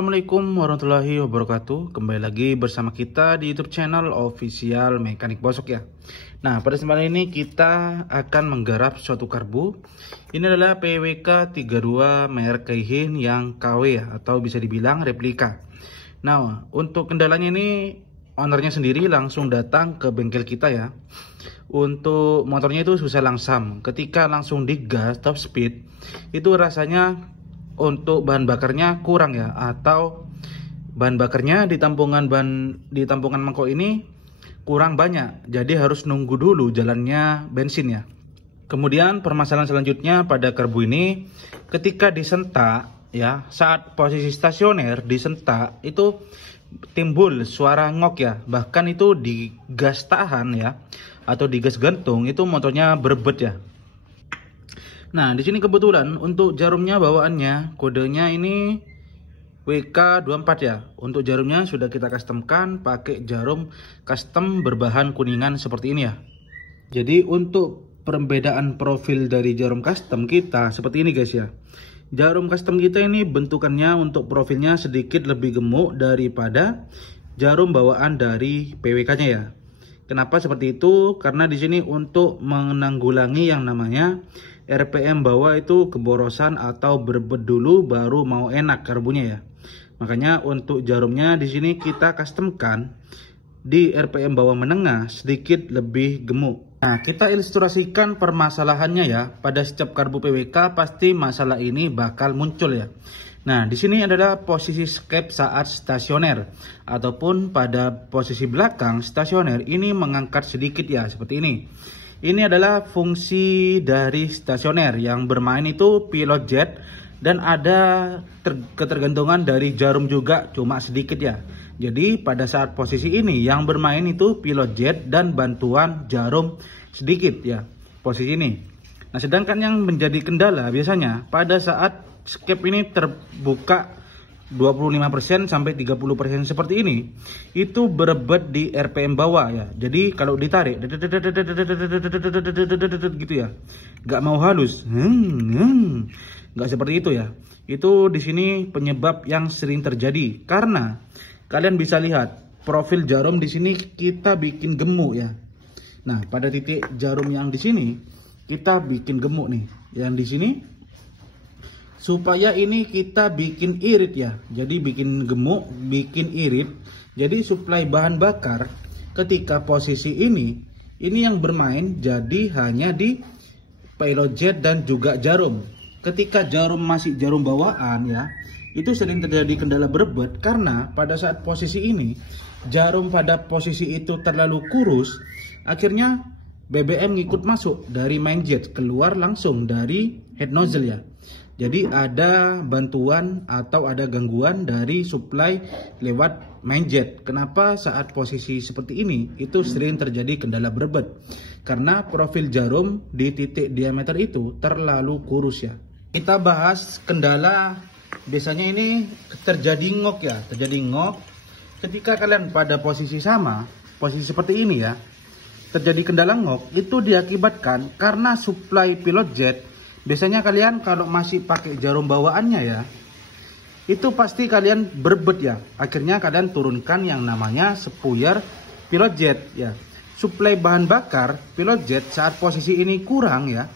Assalamualaikum warahmatullahi wabarakatuh. Kembali lagi bersama kita di YouTube channel Official Mekanik Bosok ya. Nah, pada kesempatan ini kita akan menggarap suatu karbu. Ini adalah PWK 32 merek Keihin yang KW ya, atau bisa dibilang replika. Nah, untuk kendalanya ini ownernya sendiri langsung datang ke bengkel kita ya. Untuk motornya itu susah langsam. Ketika langsung digas top speed, itu rasanya untuk bahan bakarnya kurang ya, atau bahan bakarnya di tampungan mangkok ini kurang banyak, jadi harus nunggu dulu jalannya bensin ya. Kemudian permasalahan selanjutnya pada karbu ini, ketika disentak ya, saat posisi stasioner disentak itu timbul suara ngok ya, bahkan itu di gas tahan ya, atau di gas gantung itu motornya berebet ya. Nah, di sini kebetulan untuk jarumnya bawaannya kodenya ini WK24 ya. Untuk jarumnya sudah kita customkan pakai jarum custom berbahan kuningan seperti ini ya. Jadi untuk perbedaan profil dari jarum custom kita seperti ini guys ya. Jarum custom kita ini bentukannya untuk profilnya sedikit lebih gemuk daripada jarum bawaan dari PWK-nya ya. Kenapa seperti itu? Karena di sini untuk menanggulangi yang namanya RPM bawah itu keborosan atau berebet dulu baru mau enak karbunya ya. Makanya untuk jarumnya di sini kita customkan di RPM bawah menengah sedikit lebih gemuk. Nah, kita ilustrasikan permasalahannya ya. Pada setiap karbu PWK pasti masalah ini bakal muncul ya. Nah, di sini adalah posisi skep saat stasioner ataupun pada posisi belakang stasioner ini mengangkat sedikit ya, seperti ini. Ini adalah fungsi dari stasioner yang bermain itu pilot jet dan ada ketergantungan dari jarum juga cuma sedikit ya. Jadi pada saat posisi ini yang bermain itu pilot jet dan bantuan jarum sedikit ya, posisi ini. Nah, sedangkan yang menjadi kendala biasanya pada saat skep ini terbuka 25% sampai 30% seperti ini, itu berebet di RPM bawah ya. Jadi kalau ditarik gitu ya, nggak mau halus, nggak seperti itu ya. Itu di sini penyebab yang sering terjadi karena kalian bisa lihat profil jarum di sini kita bikin gemuk ya. Nah, pada titik jarum yang di sini kita bikin gemuk nih, yang di sini supaya ini kita bikin irit ya. Jadi bikin gemuk, bikin irit. Jadi suplai bahan bakar ketika posisi ini yang bermain jadi hanya di pilot jet dan juga jarum. Ketika jarum masih jarum bawaan ya, itu sering terjadi kendala berebet karena pada saat posisi ini jarum pada posisi itu terlalu kurus, akhirnya BBM ngikut masuk dari main jet keluar langsung dari head nozzle ya. Jadi ada bantuan atau ada gangguan dari supply lewat main jet. Kenapa saat posisi seperti ini itu sering terjadi kendala berebet? Karena profil jarum di titik diameter itu terlalu kurus ya. Kita bahas kendala, biasanya ini terjadi ngok ya. Terjadi ngok ketika kalian pada posisi sama, posisi seperti ini ya. Terjadi kendala ngok itu diakibatkan karena supply pilot jet. Biasanya kalian kalau masih pakai jarum bawaannya ya, itu pasti kalian berebet ya. Akhirnya kalian turunkan yang namanya spuyer pilot jet ya. Suplai bahan bakar pilot jet saat posisi ini kurang ya,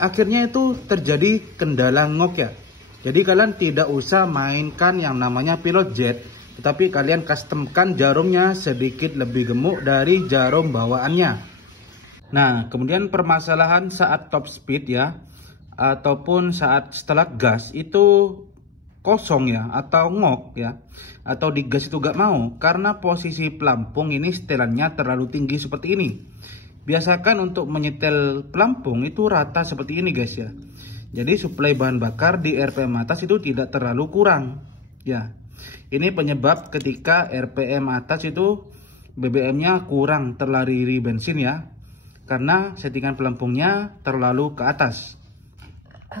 akhirnya itu terjadi kendala ngok ya. Jadi kalian tidak usah mainkan yang namanya pilot jet, tetapi kalian customkan jarumnya sedikit lebih gemuk dari jarum bawaannya. Nah, kemudian permasalahan saat top speed ya, ataupun saat setelah gas itu kosong ya, atau ngok ya, atau di gas itu gak mau karena posisi pelampung ini setelannya terlalu tinggi seperti ini. Biasakan untuk menyetel pelampung itu rata seperti ini guys ya. Jadi suplai bahan bakar di RPM atas itu tidak terlalu kurang ya. Ini penyebab ketika RPM atas itu BBM-nya kurang terlari bensin ya, karena settingan pelampungnya terlalu ke atas.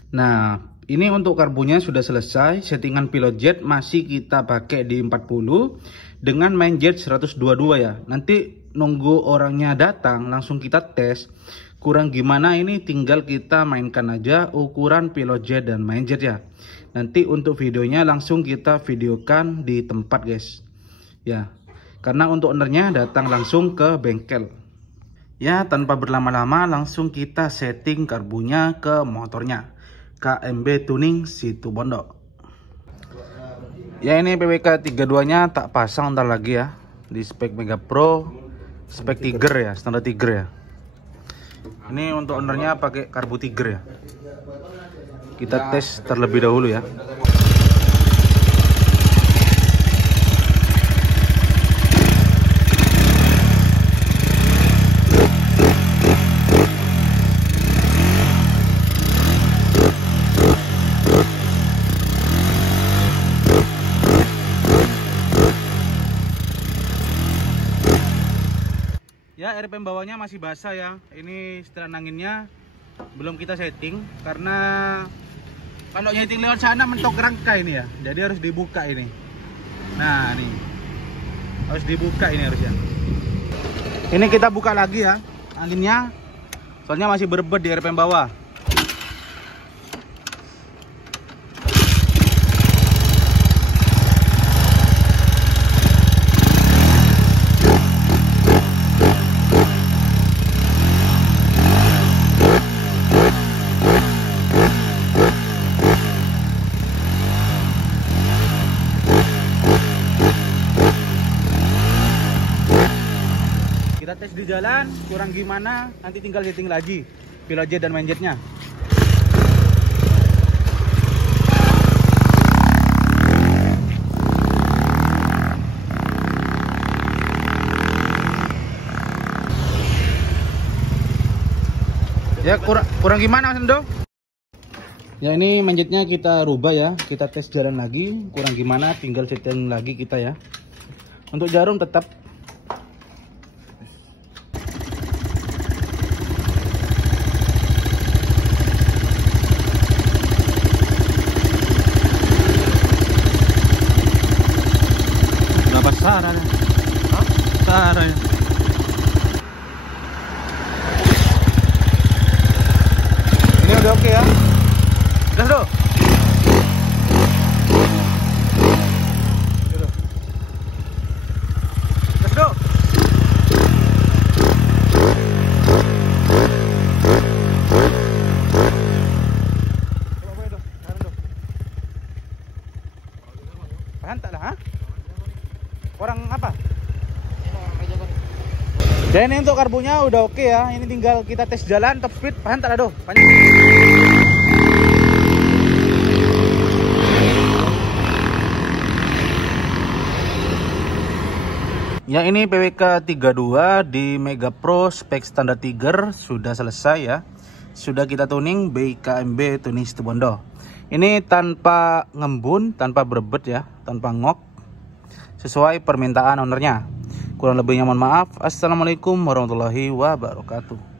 Nah, ini untuk karbunya sudah selesai. Settingan pilot jet masih kita pakai di 40 dengan main jet 122 ya. Nanti nunggu orangnya datang langsung kita tes. Kurang gimana ini tinggal kita mainkan aja ukuran pilot jet dan main jet ya. Nanti untuk videonya langsung kita videokan di tempat guys. Ya, karena untuk ownernya datang langsung ke bengkel. Ya, tanpa berlama-lama langsung kita setting karbunya ke motornya. KMB Tuning Situbondo. Ya, ini PWK 32 nya tak pasang ntar lagi ya. Di spek Mega Pro, spek Tiger ya, standar Tiger ya. Ini untuk ownernya pakai karbu Tiger ya. Kita tes terlebih dahulu ya. Ya, RPM bawahnya masih basah ya. Ini setelan anginnya belum kita setting karena kalau setting lewat sana mentok rangka ini ya. Jadi harus dibuka ini. Nah, nih. Harus dibuka ini harusnya. Ini kita buka lagi ya anginnya. Soalnya masih berebet di RPM bawah. Kita tes di jalan, kurang gimana, nanti tinggal setting lagi pilot jet dan main jetnya. Ya, kurang gimana Mas Endo? Ya, ini main jetnya kita rubah ya, kita tes jalan lagi, kurang gimana tinggal setting lagi kita ya. Untuk jarum tetap Sarah ya. Sarah ya. Ini udah oke ya. Gas dulu. Gas dulu. Tahan tak lah, ha? Orang apa? Dan ini untuk karbunya udah oke ya. Ini tinggal kita tes jalan top speed. Pahan tak ada. Ya, ini PWK 32 di Mega Pro spek standar Tiger sudah selesai ya. Sudah kita tuning KMB Tuning Situbondo. Ini tanpa ngembun, tanpa berebet ya, tanpa ngok. Sesuai permintaan ownernya. Kurang lebihnya mohon maaf. Assalamualaikum warahmatullahi wabarakatuh.